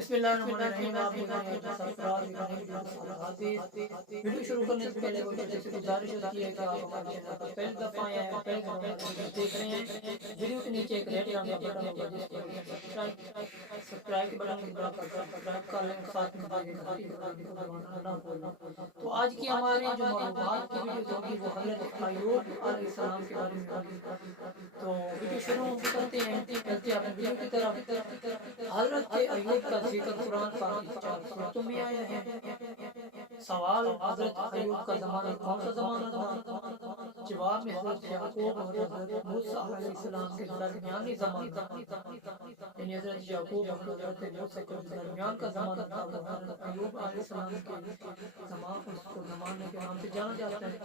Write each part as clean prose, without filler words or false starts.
بسم اللہ الرحمن الرحیم۔ آپ ویڈیو شروع کرنے سے پہلے وہ چھوٹی سی گزارش ہوتی ہے کہ آپ ہمارے چینل پر پہلی دفعہ آئے ہیں، پہلی دفعہ ہماری ویڈیو دیکھ رہے ہیں، ویڈیو کے نیچے ایک ریڈ رنگ کا بٹن ہوگا جس پر سبسکرائب کے بٹن کو دبا کر سبسکرائب کر لیں، ساتھ میں دیے گئے گھنٹی کے بٹن کو دبانا نہ بھولیں۔ تو آج کی ہماری جو معلومات کی ویڈیو ہوگی وہ حضرت ایوب علیہ السلام کے بارے میں ہوگی۔ تو ویڈیو شروع کرتے ہیں، چلتے ہیں اپنی ویڈیو کی طرف۔ حضرت ایوب کا ذکر قرآن پاک کی 4 سورتوں میں آیا ہے۔ سوال: حضرت ایوب کا زمانہ کون سا زمانہ تھا؟ جواب میں حضرت یعقوب اور حضرت موسیٰ علیہ السلام کے درمیانی زمانہ، یعنی حضرت یعقوب اور حضرت موسیٰ کے درمیان کا زمانہ تھا۔ وہ حضرت ایوب علیہ السلام کے زمانے کے نام سے جانا جاتا ہے۔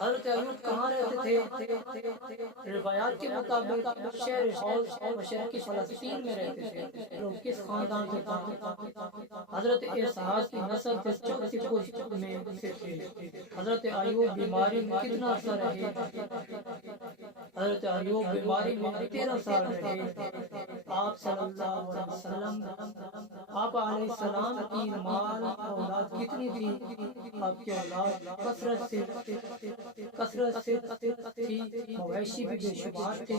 حضرت ایوب کہاں رہتے تھے؟ روایات کے مطابق شہر حوض مشرقی فلسطین میں رہتے تھے۔ لوگ کس خاندان سے تھے؟ حضرت اسحاق کی نسل سے چوتھی پشت میں سے تھے۔ حضرت ایوب بیماری میں کتنا عرصہ رہے؟ حضرت ایوب بیماری میں 13 سال رہے۔ آپ صلی اللہ علیہ وسلم، آپ علیہ السلام کی مال اولاد کتنی تھی؟ آپ کی اولاد کثرت سے تھی، مویشی بھی بے شمار تھے۔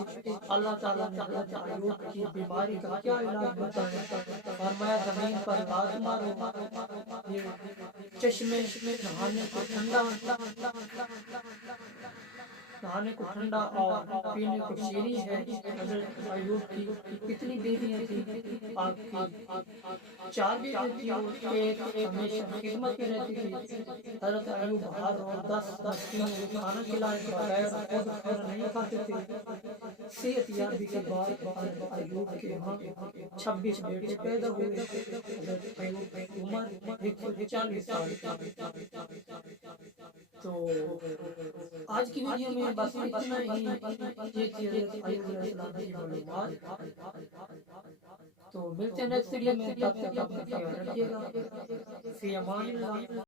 اللہ تعالیٰ نے حضرت ایوب کی بیماری کا کیا علاج بتایا؟ فرمایا زمین پر لات مارو، یہ چشمے نہانے کو ٹھنڈا اور پینے کو شیریں ہے۔ حضرت ایوب کی کتنی بیویاں تھیں؟ آپ کی 4 بیویاں تھیں، ایک ہمیشہ خدمت میں رہتی تھی۔ حضرت ایوب ہر روز 10 مسکینوں کو کھانا کھلائے بغیر خود کھانا نہیں کھاتے تھے۔ صحت یابی کے بعد حضرت ایوب کے ہاں 26 بیٹے پیدا ہوئے۔ حضرت ایوب کی عمر 140 سال تھی۔ تو آج کی ویڈیو میں بس اتنا ہی، یہ تھی حضرت ایوب علیہ السلام کی معلومات۔ تو ملتے ہیں نیکسٹ ویڈیو میں، تب تک اپنا خیال رکھیے گا۔ فی امان اللہ۔